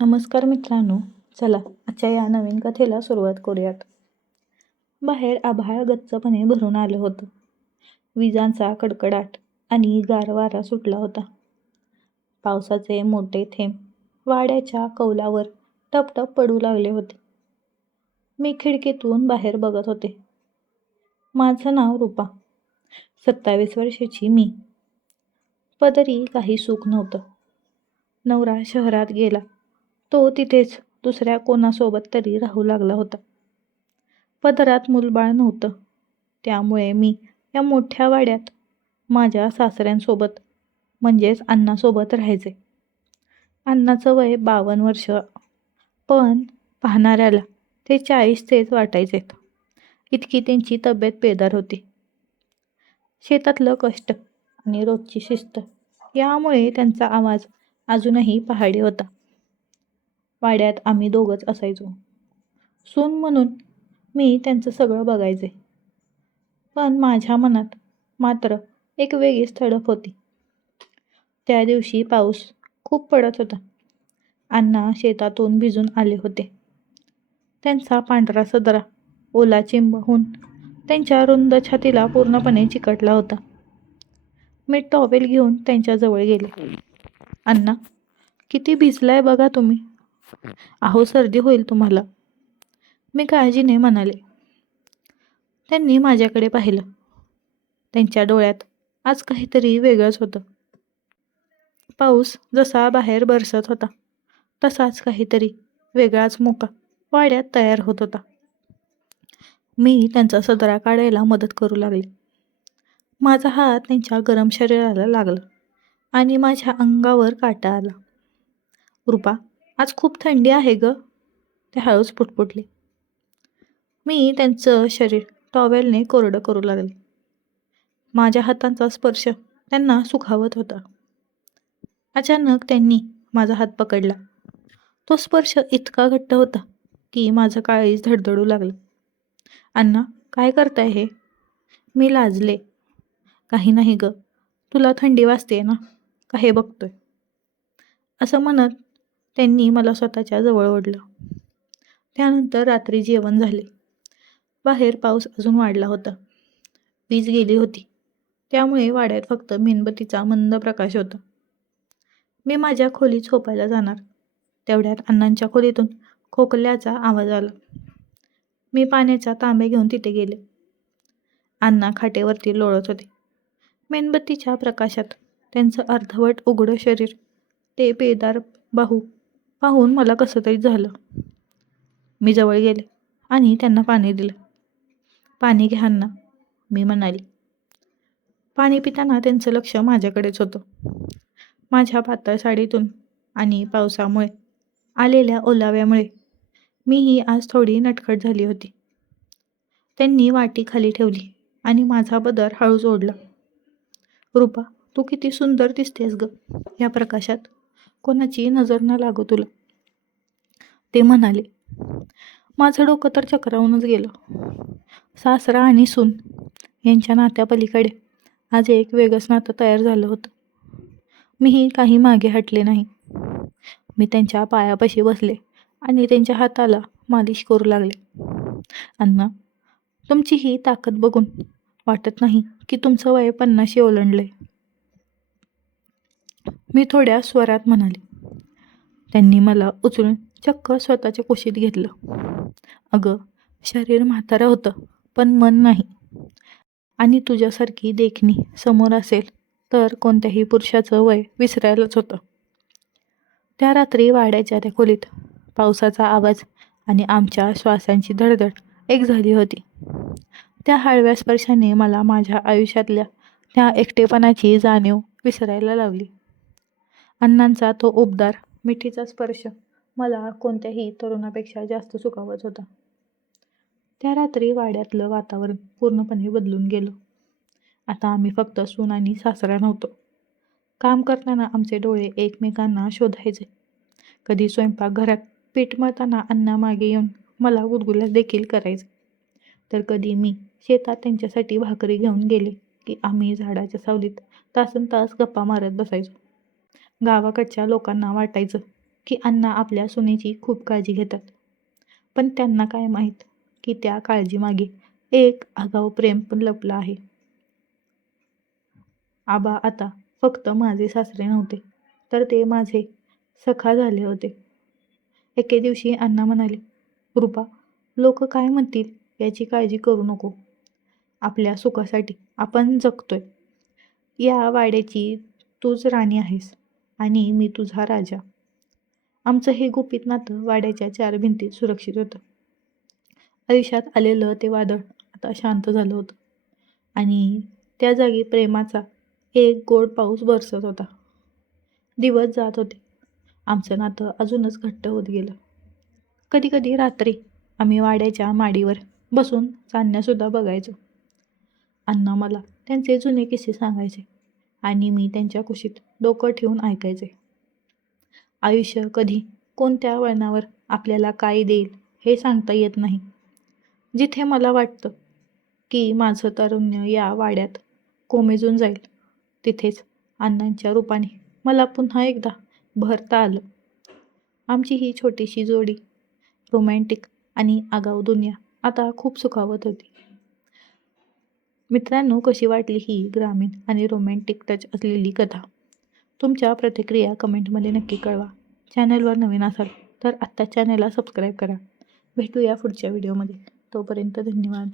नमस्कार मित्रांनो, चला आजच्या या नवीन कथेला सुरुवात करूयात. बाहेर आभाळ गच्चपणे भरून आलं होतं. विजांचा कडकडाट आणि गार वारा सुटला होता. पावसाचे मोठे थेंब वाड्याच्या कौलावर टपटप पडू लागले होते. मी खिडकीतून बाहेर बघत होते. माझं नाव रूपा, 27 वर्षाची मी. पदरी काही सुख नव्हतं. नवरा शहरात गेला. तो तिथेच दुसऱ्या कोणासोबत तरी राहू लागला होता. पदरात मूलबाळ नव्हतं. त्यामुळे मी या मोठ्या वाड्यात माझ्या सासऱ्यांसोबत म्हणजेच अण्णासोबत राहायचे. अण्णाचं वय 52 वर्ष, पण पाहणाऱ्याला ते 40तेच वाटायचे. इतकी त्यांची तब्येत बेदार होती. शेतातलं कष्ट आणि रोजची शिस्त यामुळे त्यांचा आवाज अजूनही पहाडी होता. वाड्यात आम्ही दोघंच असायचो. सून म्हणून मी त्यांचं सगळं बघायचे. पण माझ्या मनात मात्र एक वेगळीच तडफ होती. त्या दिवशी पाऊस खूप पडत होता. अण्णा शेतातून भिजून आले होते. त्यांचा पांढरा सदरा ओला चिंब होऊन त्यांच्या रुंद छातीला पूर्णपणे चिकटला होता. मी टॉवेल घेऊन त्यांच्याजवळ गेले. अण्णा, किती भिजलाय बघा तुम्ही. अहो, सर्दी होईल तुम्हाला, मी काळजीने म्हणाले. त्यांनी माझ्याकडे पाहिलं. त्यांच्या डोळ्यात आज काहीतरी वेगळंच होतं. पाऊस जसा बाहेर बरसत होता तसाच काहीतरी वेगळाच मोका वाड्यात तयार होत होता. मी त्यांचा सदरा काढायला मदत करू लागले. माझा हात त्यांच्या गरम शरीराला लागला आणि माझ्या अंगावर काटा आला. रूपा, आज खूप थंडी आहे ग, ते हळूच पुटपुटले. मी त्यांचं शरीर टॉवेलने कोरडं करू लागले. माझ्या हातांचा स्पर्श त्यांना सुखावत होता. अचानक त्यांनी माझा हात पकडला. तो स्पर्श इतका घट्ट होता की माझं काळीज धडधडू लागलं. अण्णा, काय करताय हे? मी लाजले. काही नाही ग, तुला थंडी वाजते ना, का हे बघतोय, असं म्हणत त्यांनी मला स्वतःच्या जवळ ओढलं. त्यानंतर रात्री जेवण झाले. बाहेर पाऊस अजून वाढला होता. वीज गेली होती. त्यामुळे वाड्यात फक्त मेणबत्तीचा मंद प्रकाश होता. मी माझ्या खोलीत झोपायला जाणार तेवढ्यात अण्णांच्या खोलीतून खोकल्याचा आवाज आला. मी पाण्याचा तांबे घेऊन तिथे गेले. अण्णा खाटेवरती लोळत होते. मेणबत्तीच्या प्रकाशात त्यांचं अर्धवट उघडं शरीर, ते बेदार बाहू पाहून मला कसं तरी झालं. मी जवळ गेले आणि त्यांना पाणी दिलं. पाणी घ्या अण्णा, मी म्हणाली. पाणी पिताना त्यांचं लक्ष माझ्याकडेच होतं. माझ्या पातळ साडीतून आणि पावसामुळे आलेल्या ओलाव्यामुळे मीही आज थोडी नटखट झाली होती. त्यांनी वाटी खाली ठेवली आणि माझा पदर हळूच ओढला. रूपा, तू किती सुंदर दिसतेस ग या प्रकाशात, कोणाची नजर न लागू तुला, ते म्हणाले. माझं डोकं तर चक्रावूनच गेलं. सासरा आणि सून यांच्या नात्यापलीकडे आज एक वेगळंच नातं तयार झालं होतं. मीही काही मागे हटले नाही. मी त्यांच्या पायापाशी बसले आणि त्यांच्या हाताला मालिश करू लागले. अण्णा, तुमची ही ताकद बघून वाटत नाही की तुमचं वय 50शी ओलांडलंय, मी थोड्या स्वरात म्हणाले. त्यांनी मला उचलून चक्क स्वतःच्या कुशीत घेतलं. अगं, शरीर म्हातारं होतं पण मन नाही. आणि तुझ्यासारखी देखणी समोर असेल तर कोणत्याही पुरुषाचं वय विसरायलाच होतं. त्या रात्री वाड्याच्या त्या खोलीत पावसाचा आवाज आणि आमच्या श्वासांची धडधड एक झाली होती. त्या हळव्या स्पर्शाने मला माझ्या आयुष्यातल्या त्या एकटेपणाची जाणीव विसरायला लावली. अण्णांचा तो उबदार मिठीचा स्पर्श मला कोणत्याही तरुणापेक्षा जास्त सुखावत होता. त्या रात्री वाड्यातलं वातावरण पूर्णपणे बदलून गेलं. आता आम्ही फक्त सून आणि सासरा नव्हतो. काम करताना आमचे डोळे एकमेकांना शोधायचे. कधी स्वयंपाकघरात पीठ मळताना अण्णा मागे येऊन मला गुदगुल्या देखील करायचे. तर कधी मी शेतात त्यांच्यासाठी भाकरी घेऊन गेले की आम्ही झाडाच्या सावलीत तासनतास गप्पा मारत बसायचो. गावाकडच्या लोकांना वाटायचं की अण्णा आपल्या सुनेची खूप काळजी घेतात. पण त्यांना काय माहीत की त्या काळजीमागे एक आगाऊ प्रेम पण लपलं आहे. आबा आता फक्त माझे सासरे नव्हते, तर ते माझे सखा झाले होते. एके दिवशी अण्णा म्हणाले, "रुपा, लोक काय म्हणतील याची काळजी करू नको. आपल्या सुखासाठी आपण जगतोय. या वाड्याची तूच राणी आहेस आणि मी तुझा राजा." आमचं हे गुपित नातं वाड्याच्या 4 भिंतीत सुरक्षित होतं. आयुष्यात आलेलं ते वादळ आता शांत झालं होतं आणि त्या जागी प्रेमाचा एक गोड पाऊस बरसत होता. दिवस जात होते. आमचं नातं अजूनच घट्ट होत गेलं. कधी-कधी रात्री आम्ही वाड्याच्या माडीवर बसून चांदण्यासुद्धा बघायचो. अण्णा मला त्यांचे जुने किस्से सांगायचे आणि मी त्यांच्या कुशीत डोकं ठेवून ऐकायचे. आयुष्य कधी कोणत्या वळणावर आपल्याला काय देईल हे सांगता येत नाही. जिथे मला वाटतं की माझं तारुण्य या वाड्यात कोमेजून जाईल, तिथेच अण्णांच्या रूपाने मला पुन्हा एकदा भरता आलं. आमची ही छोटीशी जोडी, रोमॅन्टिक आणि आगाऊ दुनिया आता खूप सुखावत होती. मित्रांनो, कशी वाटली ही ग्रामीण आणि रोमॅन्टिक टच असलेली कथा? तुमच्या प्रतिक्रिया कमेंटमध्ये नक्की कळवा. चॅनलवर नवीन असाल तर आत्ता चॅनलला सबस्क्राईब करा. भेटूया पुढच्या व्हिडिओमध्ये. तोपर्यंत धन्यवाद.